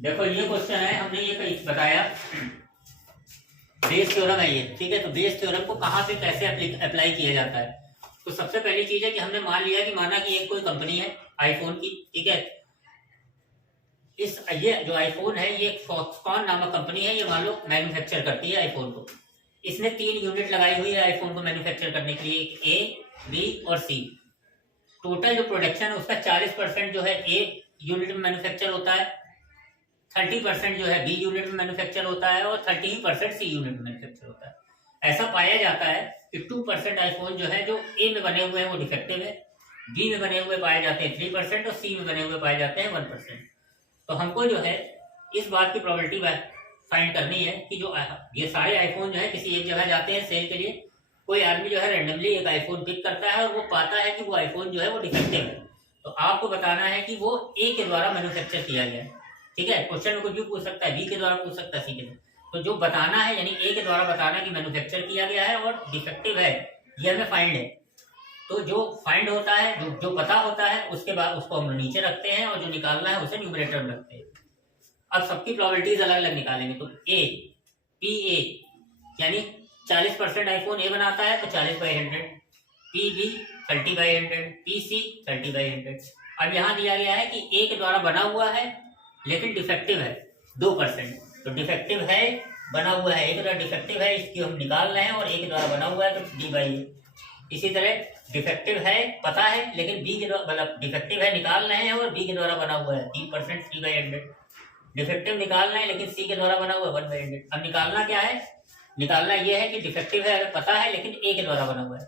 देखो ये क्वेश्चन है, हमने ये कहीं बताया बेस थ्योरम है ये, ठीक है। तो बेस थ्योरम को कहाँ पे कैसे अप्लाई किया जाता है। तो सबसे पहली चीज है कि हमने मान लिया कि माना कि एक कोई कंपनी है आईफोन की, ठीक है। ये जो आईफोन है ये फॉक्सकॉन नामक कंपनी है, ये मान लो मैन्युफैक्चर करती है आईफोन को। इसने 3 यूनिट लगाई हुई है आईफोन को मैन्युफैक्चर करने के लिए, ए, बी और सी। टोटल जो प्रोडक्शन है उसका 40% जो है ए यूनिट में मैन्युफैक्चर होता है, 30% जो है बी यूनिट में मैन्युफैक्चर होता है और 30% सी यूनिट में मैन्युफैक्चर होता है। ऐसा पाया जाता है कि 2% आईफोन जो है जो ए में बने हुए हैं वो डिफेक्टिव है, बी में बने हुए पाए जाते हैं 3% और सी में बने हुए पाए जाते हैं 1%। तो हमको जो है इस बात की प्रोबेबिलिटी फाइंड करनी है कि जो ये सारे आईफोन जो है किसी एक जगह जाते हैं सेल के लिए, कोई आदमी जो है रैंडमली एक आईफोन पिक करता है और वो पाता है कि वो आईफोन जो है वो डिफेक्टिव है। तो आपको बताना है कि वो ए के द्वारा मैन्युफैक्चर किया गया है, ठीक है। क्वेश्चन में कुछ भी पूछ सकता है, बी के द्वारा पूछ सकता है, सी के द्वारा। तो जो बताना है यानी ए के द्वारा बताना कि मैन्युफैक्चर किया गया है और डिफेक्टिव है, ये हमें फाइंड है। तो जो फाइंड होता है, जो पता होता है, उसके बाद उसको हम नीचे रखते हैं और जो निकालना है उसे न्यूमरेटर में रखते हैं। अब सबकी प्रोबेबिलिटीज अलग अलग निकालेंगे। तो ए पी ए यानी 40% आईफोन ए बनाता है तो 40/100, पी बी 30/100, पी सी 30/100। अब यहाँ दिया गया है कि ए के द्वारा बना हुआ है लेकिन डिफेक्टिव है 2%। तो डिफेक्टिव है, बना हुआ है, ए के द्वारा डिफेक्टिव है, इसकी हम निकाल रहे हैं, और ए के द्वारा बना हुआ है तो D/A। इसी तरह डिफेक्टिव है पता है लेकिन बी के द्वारा, मतलब डिफेक्टिव है निकाल रहे हैं और बी के द्वारा बना हुआ है 3% C/100। डिफेक्टिव निकाल रहे हैं लेकिन सी के द्वारा बना हुआ है 1/100। अब निकालना क्या है, निकालना ये है कि डिफेक्टिव है अगर पता है लेकिन ए के द्वारा बना हुआ है,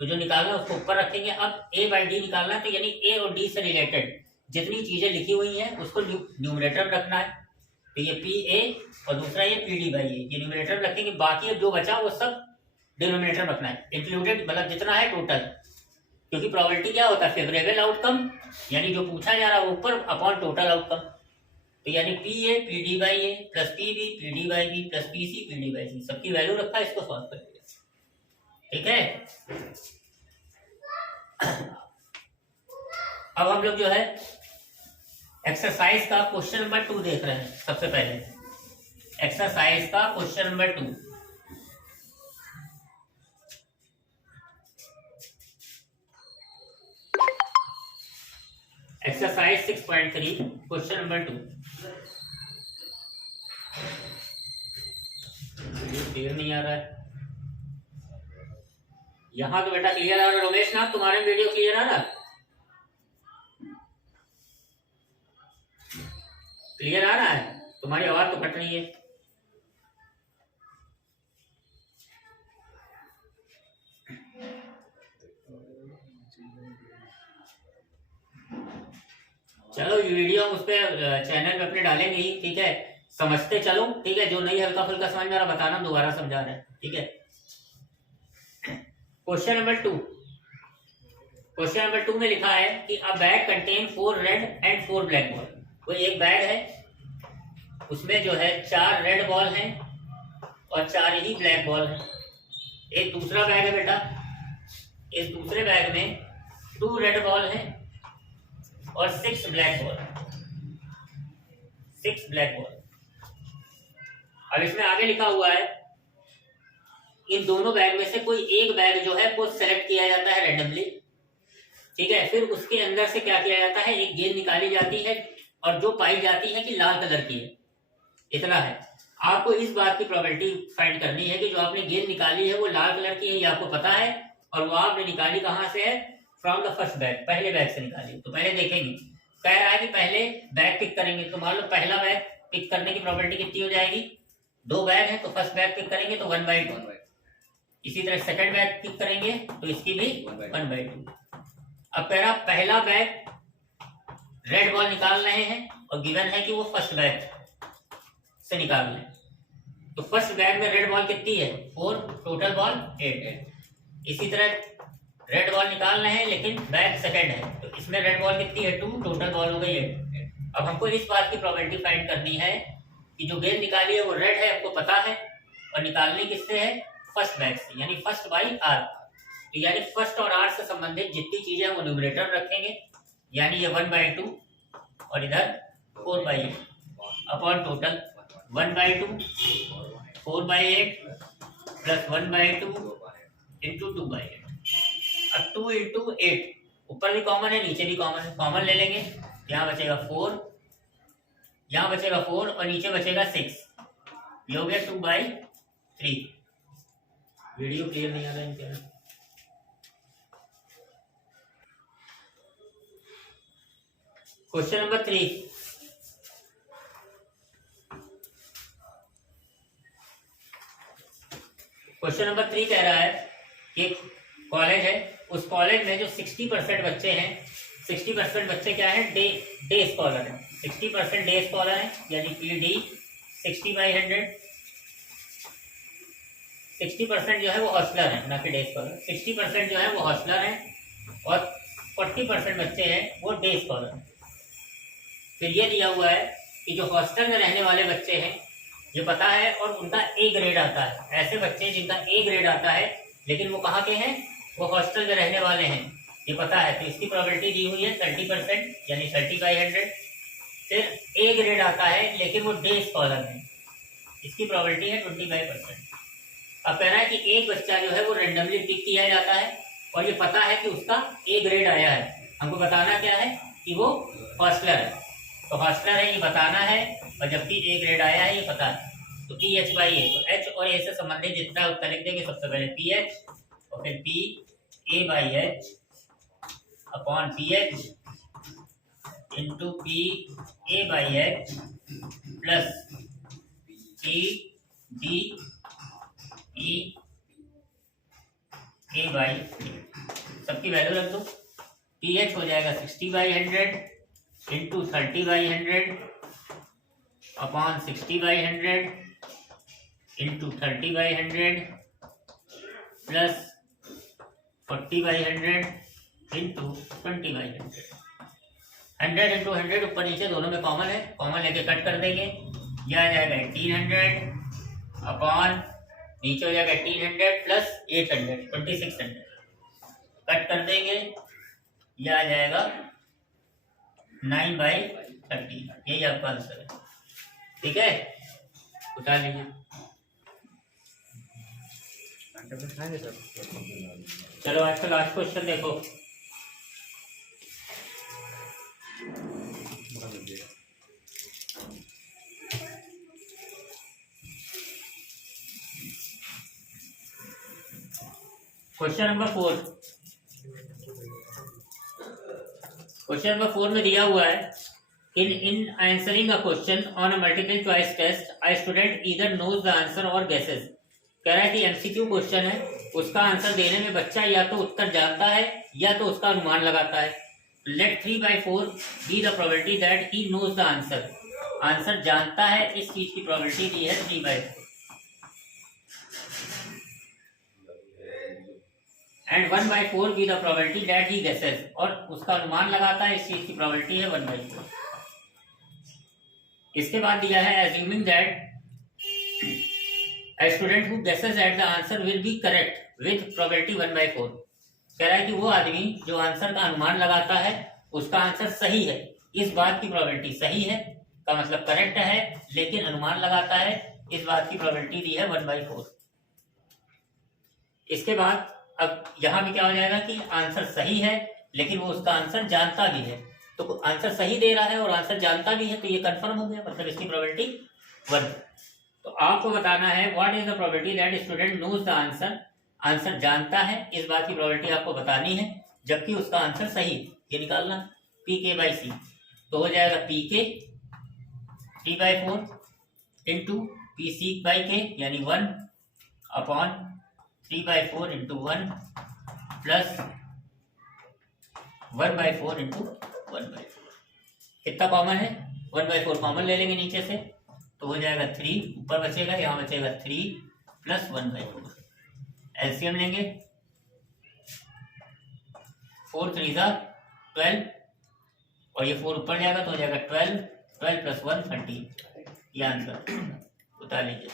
तो जो निकालना है उसको ऊपर रखेंगे। अब A/D निकालना है तो यानी ए और डी से रिलेटेड जितनी चीजें लिखी हुई हैं उसको न्यूमरेटर में रखना है। तो ये PA और दूसरा ये PD/A, ये न्यूमरेटर रखेंगे। बाकी जो बचा वो सब डिनोमिनेटर रखना है, इंक्लूडेड मतलब जितना है टोटल। क्योंकि प्रोबेबिलिटी क्या होता है, फेवरेबल आउटकम यानी जो पूछा जा रहा है ऊपर अपॉन टोटल आउटकम। तो यानी PA PD/A plus PB PD/B plus PC PD/C, सबकी वैल्यू रखा है, इसको सॉल्व करेंगे, ठीक है। अब हम लोग जो है एक्सरसाइज का क्वेश्चन नंबर 2 देख रहे हैं। सबसे पहले एक्सरसाइज का question number 2। Exercise 6.3 question number 2। Clear नहीं आ रहा है यहाँ तो बेटा, क्लियर आ रहा है रमेश नाथ, तुम्हारे वीडियो क्लियर आ रहा है? क्लियर आ रहा है? तुम्हारी आवाज तो कट रही है। चलो वीडियो उस पर चैनल पे अपने डालेंगे ही, ठीक है। समझते चलो, ठीक है। जो नहीं हल्का फुल्का समझ में आ रहा बताना, दोबारा समझा रहे हैं, ठीक है। क्वेश्चन नंबर 2, क्वेश्चन नंबर 2 में लिखा है कि अ bag contain 4 red and 4 black ball. कोई एक बैग है, उसमें जो है 4 रेड बॉल हैं और 4 ही ब्लैक बॉल हैं। एक दूसरा बैग है बेटा, इस दूसरे बैग में 2 रेड बॉल हैं और 6 ब्लैक बॉल, 6 ब्लैक बॉल। अब इसमें आगे लिखा हुआ है इन दोनों बैग में से कोई एक बैग जो है वो सेलेक्ट किया जाता है रैंडमली, ठीक है। फिर उसके अंदर से क्या किया जाता है, एक गेंद निकाली जाती है और जो पाई जाती है कि लाल कलर की है। इतना है। आपको इस बात की प्रोबेबिलिटी फाइंड करनी है कि जो आपने गेंद निकाली है वो लाल कलर की है, ये आपको पता है, और वो आपने निकाली कहां से है, फ्रॉम द फर्स्ट बैग, पहले बैग से निकाली। तो पहले देखेंगे, कह रहा है कि पहले बैग पिक करेंगे। तो मान लो पहला बैग पिक करने की प्रोबेबिलिटी कितनी हो जाएगी, 2 बैग है तो फर्स्ट बैग पिक करेंगे तो 1/2। इसी तरह सेकंड बैग पिक करेंगे तो इसकी भी 1/2। अब कह रहा पहला बैग रेड बॉल निकाल रहे हैं और गिवन है कि वो फर्स्ट बैग से निकाल लें। तो फर्स्ट बैग में रेड बॉल कितनी है, 4, टोटल बॉल 8 है। इसी तरह रेड बॉल निकाल रहे हैं लेकिन बैग सेकंड है, तो इसमें रेड बॉल कितनी है, 2, टोटल बॉल हो गई 8। अब हमको इस बात की प्रोबेबिलिटी फाइंड करनी है कि जो गेंद निकाली है वो रेड है, हमको पता है, और निकालनी किससे है, फर्स्ट बैग से, यानी फर्स्ट बाई आर। तो यानी फर्स्ट और आर से संबंधित जितनी चीजें हैं वो न्यूमरेटर रखेंगे, यानी ये 1/2 और इधर 4/8। Upon total 1/2 4/8 plus 1/2 into 2/8। अब 2 इंटू 8 ऊपर भी कॉमन है नीचे भी कॉमन है, कॉमन ले लेंगे। यहाँ बचेगा 4, यहाँ बचेगा 4 और नीचे बचेगा 6, ये हो गया 2/3। वीडियो क्लियर नहीं आ रहा है इनके। क्वेश्चन नंबर 3, क्वेश्चन नंबर 3 कह रहा है कि कॉलेज है, उस कॉलेज में जो 60% बच्चे हैं, 60% बच्चे क्या है, डे स्कॉलर है। 60% डे स्कॉलर है यानी PD 60/100। 60% जो है वो हॉस्टलर है, ना कि डे स्कॉलर। 60% जो है वो हॉस्टलर है और 40% बच्चे हैं वो डे स्कॉलर है। फिर ये दिया हुआ है कि जो हॉस्टल में रहने वाले बच्चे हैं ये पता है और उनका A ग्रेड आता है। ऐसे बच्चे जिनका A ग्रेड आता है लेकिन वो कहाँ के हैं, वो हॉस्टल में रहने वाले हैं, ये पता है। तो इसकी प्रोबेबिलिटी दी हुई है 30% यानी 30/100। फिर A ग्रेड आता है लेकिन वो डे स्कॉलर है, इसकी प्रोबेबिलिटी है 25%। अब कह रहा है कि एक बच्चा जो है वो रेंडमली पिक किया जाता है और ये पता है कि उसका A ग्रेड आया है। हमको बताना क्या है कि वो हॉस्टलर है, तो हॉस्टलर है ये बताना है और जबकि A ग्रेड आया है ये पता है। तो PH/A, तो H और A से संबंधित जितना उत्तर लिख देंगे, सबसे पहले PH और फिर PA/H upon PH into PA/H plus PDA/, सबकी वैल्यू रख दो। PH हो जाएगा 60/100 into 30/100 upon 60/100 into 30/100 plus 40/100 into 20/100। 100 into 100 ऊपर नीचे दोनों में कॉमन है, कॉमन लेके कट कर देंगे। यह आ जाएगा 1800 अपॉन नीचे हो जाएगा 1800 प्लस 800 2600, कट कर देंगे। यह आ जाएगा 9/30, यही आपका आंसर है। ठीक है, उठा लीजिए। चलो आज का लास्ट क्वेश्चन देखो। क्वेश्चन नंबर 4, क्वेश्चन नंबर 4 में दिया हुआ है in answering a question on a multiple choice test a student either knows the answer or guesses। कह रहा है कि MCQ क्वेश्चन है, उसका आंसर देने में बच्चा या तो उत्तर जानता है या तो उसका अनुमान लगाता है। Let 3/4 be the probability that he knows the answer. Answer जानता है इस चीज की प्रोबेबिलिटी दी है 3/4 and 1/4 be the probability that he guesses, और उसका अनुमान लगाता है इस चीज की प्रोबेबिलिटी है 1/4। इसके बाद दिया है assuming that a student who guesses at the answer will be correct with probability 1/4। कह रहा है कि वो आदमी जो आंसर का अनुमान लगाता है उसका आंसर सही है, इस बात की प्रोबेबिलिटी सही है का मतलब करेक्ट है, लेकिन अनुमान लगाता है इस बात की प्रोबेबिलिटी दी है 1/4। इसके बाद अब यहाँ भी क्या हो जाएगा कि आंसर सही है लेकिन वो उसका आंसर जानता भी है, तो आंसर सही दे रहा है और आंसर जानता भी है, तो ये कंफर्म हो गया, मतलब इसकी प्रोबेबिलिटी 1। तो आपको बताना है what is the probability that student knows the answer. Answer जानता है इस बात की प्रोबेबिलिटी आपको बतानी है, जबकि उसका आंसर सही, ये निकालना PK/C। तो हो जाएगा PK 3/4 इंटू PC/K यानी 1 अपॉन 3/4 इंटू 1 प्लस 1/4 इंटू 1/4। कितना कॉमन है, 1/4 कॉमन ले लेंगे नीचे से, तो हो जाएगा 3, ऊपर बचेगा, यहाँ बचेगा 3 प्लस 1/4। एलसीएम लेंगे, 4 3 12 और ये 4 ऊपर जाएगा तो हो जाएगा 12 12 प्लस 1 13। ये आंसर बता लीजिए।